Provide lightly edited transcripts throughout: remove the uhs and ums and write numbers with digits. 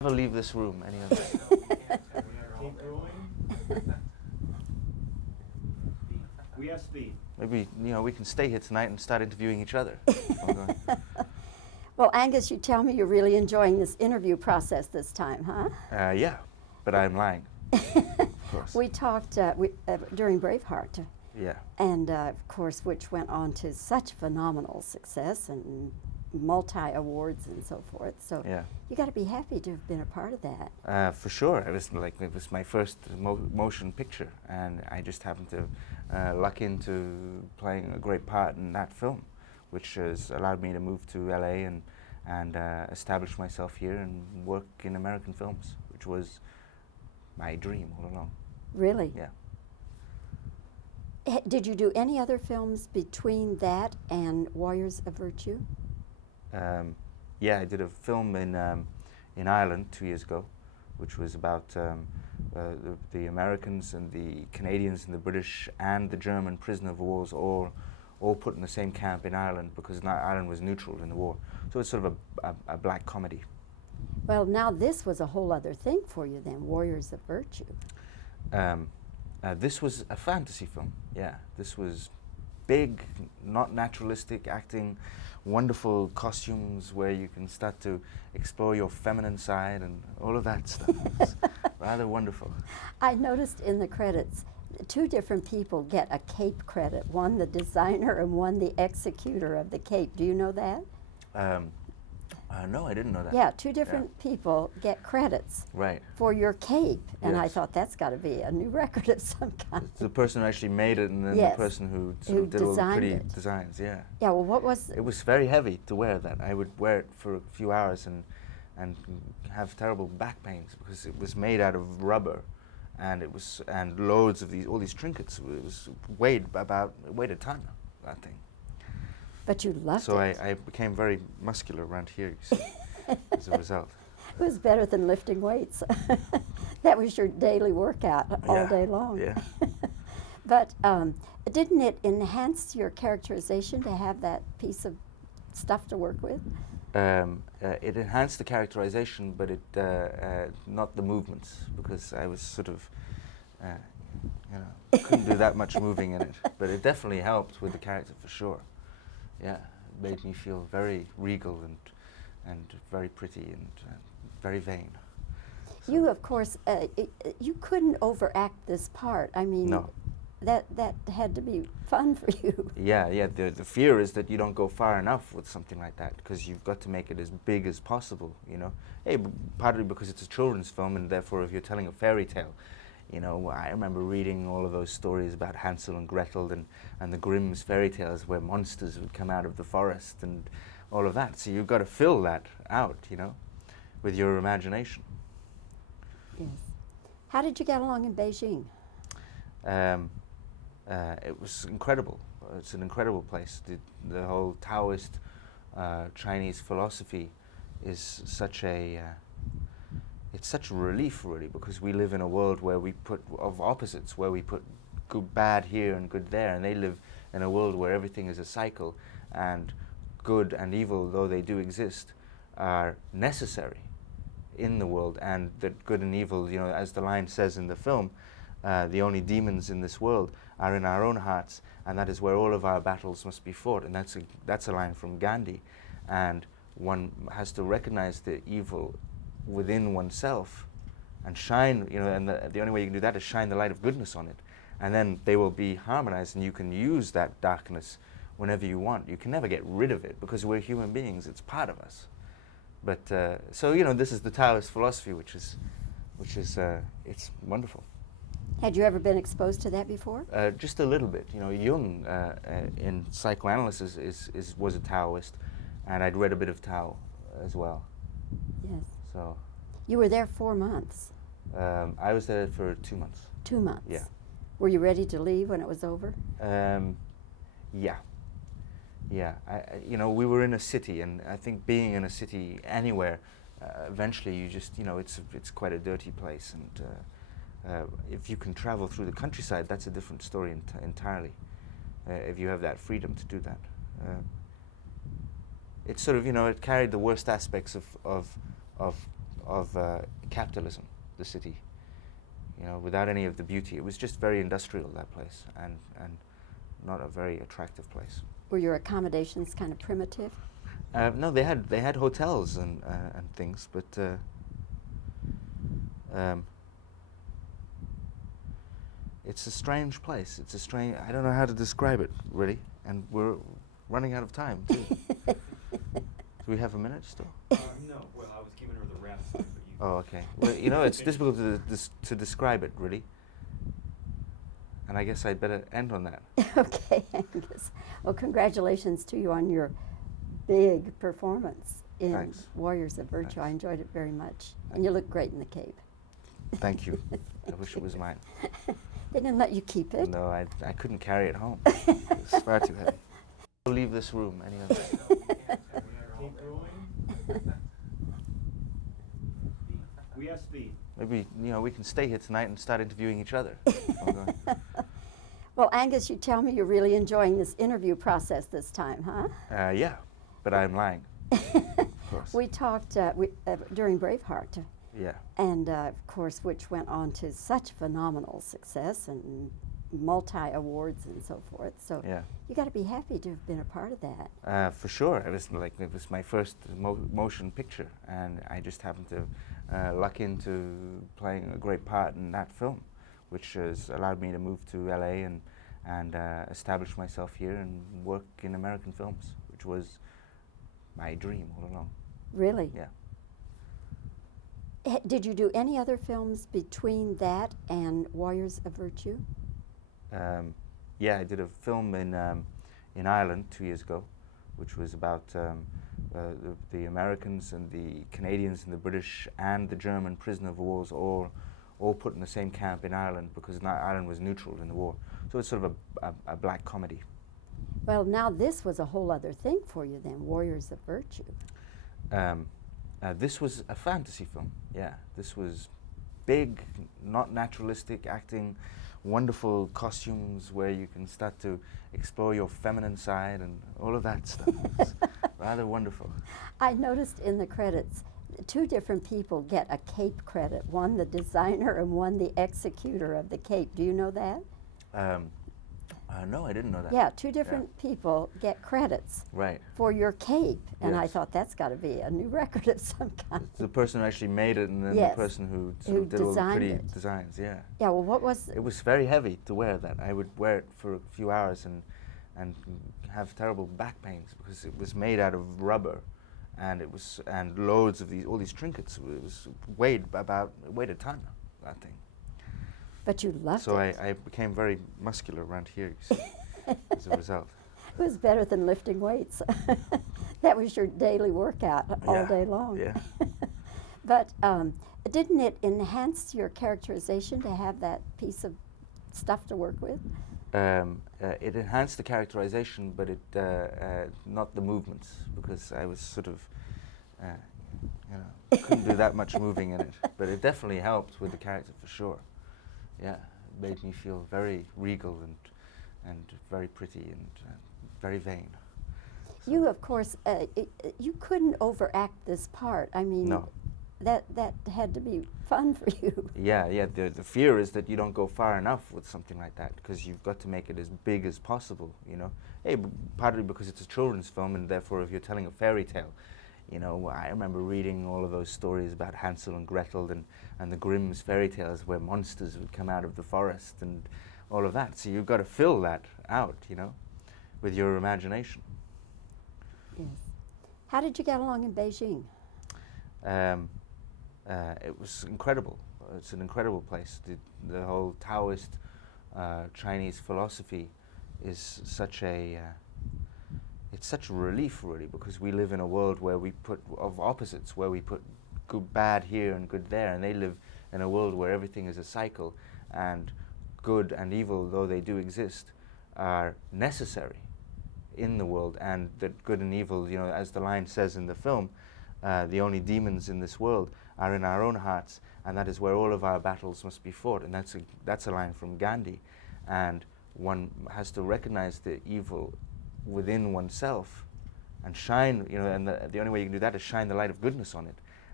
Never leave this room any other. Keep going. We have speed. Maybe we can stay here tonight and start interviewing each other. Well, Angus, you tell me you're really enjoying this interview process this time, huh? Yeah, but I'm lying. Of course. We talked during Braveheart. Yeah. And of course, which went on to such phenomenal success and multi-awards and so forth. So Yeah. you got to be happy to have been a part of that. For sure. It was my first motion picture, and I just happened to luck into playing a great part in that film, which has allowed me to move to LA and establish myself here and work in American films, which was my dream all along. Really? Yeah. Did you do any other films between that and Warriors of Virtue? Yeah, I did a film in Ireland 2 years ago, which was about the Americans and the Canadians and the British and the German prisoner of wars all put in the same camp in Ireland because Ireland was neutral in the war. So it's sort of a black comedy. Well, now this was a whole other thing for you then, Warriors of Virtue. This was a fantasy film, yeah. This was big, not naturalistic acting, wonderful costumes where you can start to explore your feminine side and all of that stuff. It's rather wonderful. I noticed in the credits, two different people get a cape credit, one the designer and one the executor of the cape. Do you know that? No, I didn't know that. Yeah, two different people get credits Right. for your cape. And I Yes. thought that's got to be a new record of some kind. The person who actually made it and then Yes. the person who sort Who of did all the designed pretty it. designs, yeah. Yeah, well, what was... It was very heavy to wear that. I would wear it for a few hours and have terrible back pains because it was made out of rubber, and loads of all these trinkets. It was weighed a ton, that thing. But you loved So it. I became very muscular around here, you see, as a result. It was better than lifting weights. That was your daily workout all Yeah, day long. yeah. But didn't it enhance your characterization to have that piece of stuff to work with? It enhanced the characterization, but not the movements, because I was sort of, couldn't do that much moving in it. But it definitely helped with the character for sure. Yeah, it made me feel very regal and very pretty and very vain. So You, of course, you couldn't overact this part. I mean, No. that had to be fun for you. Yeah. The fear is that you don't go far enough with something like that because you've got to make it as big as possible. Hey, partly because it's a children's film, and therefore, if you're telling a fairy tale, I remember reading all of those stories about Hansel and Gretel and the Grimm's fairy tales where monsters would come out of the forest and all of that. So you've got to fill that out, with your imagination. Yes. How did you get along in Beijing? It was incredible. It's an incredible place. The whole Taoist Chinese philosophy is such a relief, really, because we live in a world where we put of opposites, where we put bad here and good there, and they live in a world where everything is a cycle, and good and evil, though they do exist, are necessary in the world, and that good and evil, as the line says in the film, the only demons in this world are in our own hearts, and that is where all of our battles must be fought. And that's a line from Gandhi, and one has to recognize the evil within oneself and shine, and the only way you can do that is shine the light of goodness on it, and then they will be harmonized, and you can use that darkness whenever you want. You can never get rid of it because we're human beings. It's part of us. But so this is the Taoist philosophy, which is it's wonderful. Had you ever been exposed to that before? Just a little bit. Jung in psychoanalysis was a Taoist, and I'd read a bit of Tao as well. Yes. So You were there 4 months. I was there for 2 months. 2 months. Yeah. Were you ready to leave when it was over? Yeah. We were in a city, and I think being in a city anywhere, eventually you just, it's quite a dirty place, and if you can travel through the countryside, that's a different story entirely. If you have that freedom to do that, it's sort of, it carried the worst aspects of capitalism, the city. You know, without any of the beauty. It was just very industrial, that place, and not a very attractive place. Were your accommodations kind of primitive? No, they had hotels and things, but it's a strange place. It's a strange. I don't know how to describe it really, and we're running out of time too. Do we have a minute still? No, well, I was giving her the rest, but you. Oh, okay. Well, you know, it's difficult to describe it really, and I guess I'd better end on that. Okay, Angus. Well, congratulations to you on your big performance in Thanks. Warriors of Virtue. Thanks. I enjoyed it very much. And you look great in the cape. Thank you. I wish it was mine. They didn't let you keep it. No, I couldn't carry it home. It's far too heavy. I'll leave this room any other day. Keep going. We have speed. Maybe, you know, we can stay here tonight and start interviewing each other. Well, Angus, you tell me you're really enjoying this interview process this time, huh? Yeah, but I'm lying. Of course. We talked during Braveheart, Yeah. and of course, which went on to such phenomenal success and multi-awards and so forth. So Yeah. you got to be happy to have been a part of that. For sure. It was my first motion picture, and I just happened to luck into playing a great part in that film, which has allowed me to move to LA and establish myself here and work in American films, which was my dream all along. Really? Yeah. Did you do any other films between that and Warriors of Virtue? Yeah, I did a film in Ireland 2 years ago, which was about the Americans and the Canadians and the British and the German prisoner of wars all put in the same camp in Ireland because Ireland was neutral in the war. So it's sort of a black comedy. Well, now this was a whole other thing for you then, Warriors of Virtue. This was a fantasy film, yeah. This was big, not naturalistic acting, wonderful costumes where you can start to explore your feminine side and all of that stuff. It's rather wonderful. I noticed in the credits, two different people get a cape credit, one the designer and one the executor of the cape. Do you know that? No, I didn't know that. Yeah, two different people get credits Right. for your cape. And I Yes. thought that's got to be a new record of some kind. The person who actually made it and then Yes. the person who sort Who of did all the designed pretty it. designs, yeah. Yeah, well, what was It was very heavy to wear that. I would wear it for a few hours and have terrible back pains because it was made out of rubber, and loads of all these trinkets. It weighed a ton, that thing. But you loved So it. I became very muscular around here you see, as a result. It was better than lifting weights. That was your daily workout all Yeah, day long. yeah. But didn't it enhance your characterization to have that piece of stuff to work with? It enhanced the characterization, but not the movements, because I was sort of, couldn't do that much moving in it. But it definitely helped with the character for sure. Yeah, it made me feel very regal and very pretty and very vain. So You, of course, you couldn't overact this part. I mean, No. that had to be fun for you. Yeah. The fear is that you don't go far enough with something like that because you've got to make it as big as possible. You know, partly because it's a children's film, and therefore, if you're telling a fairy tale, you know, I remember reading all of those stories about Hansel and Gretel and the Grimm's fairy tales where monsters would come out of the forest and all of that. So you've got to fill that out, you know, with your imagination. Yes. How did you get along in Beijing? It was incredible. It's an incredible place. The whole Taoist Chinese philosophy is such a it's such a relief, really, because we live in a world where we put of opposites, where we put bad here and good there, and they live in a world where everything is a cycle, and good and evil, though they do exist, are necessary in the world, and that good and evil, you know, as the line says in the film, the only demons in this world are in our own hearts, and that is where all of our battles must be fought. And that's a line from Gandhi, and one has to recognize the evil within oneself and shine, you know, and the only way you can do that is shine the light of goodness on it,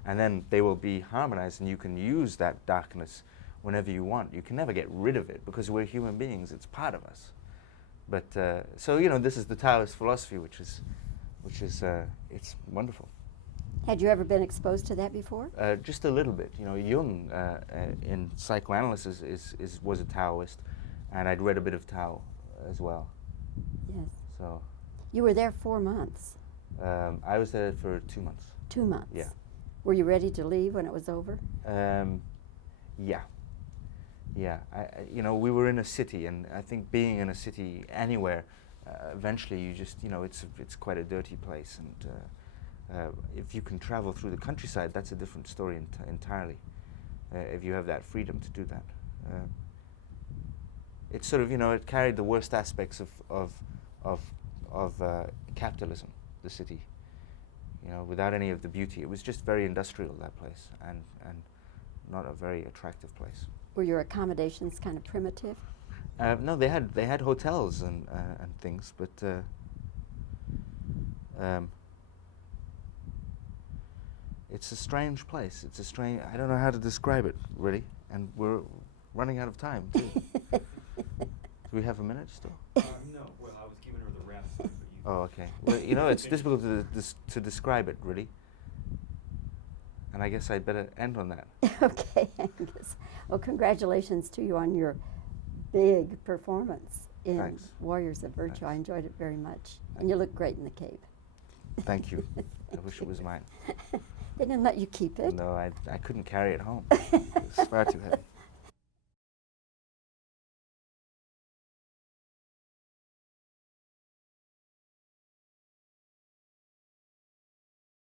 and then they will be harmonized, and you can use that darkness whenever you want. You can never get rid of it because we're human beings. It's part of us. But so this is the Taoist philosophy, which is it's wonderful. Had you ever been exposed to that before? Just a little bit. Jung in psychoanalysis was a Taoist, and I'd read a bit of Tao as well. Yes. So You were there 4 months. I was there for 2 months. 2 months. Yeah. Were you ready to leave when it was over? Yeah. Yeah. We were in a city, and I think being in a city anywhere, eventually you just, it's quite a dirty place, and if you can travel through the countryside, that's a different story entirely. If you have that freedom to do that, it's sort of, it carried the worst aspects of capitalism, the city. Without any of the beauty, it was just very industrial, that place, and not a very attractive place. Were your accommodations kind of primitive? No, they had hotels and things, but it's a strange place. I don't know how to describe it, really, and we're running out of time, too. Do we have a minute still? No, well, I was giving her the rest, but you. Oh, okay. Well, it's difficult to describe it, really. And I guess I'd better end on that. Okay, Angus. Well, congratulations to you on your big performance in Thanks. Warriors of Virtue. Thanks. I enjoyed it very much. And you look great in the cape. Thank you. I wish it was mine. They didn't let you keep it. No, I couldn't carry it home. It's far too heavy.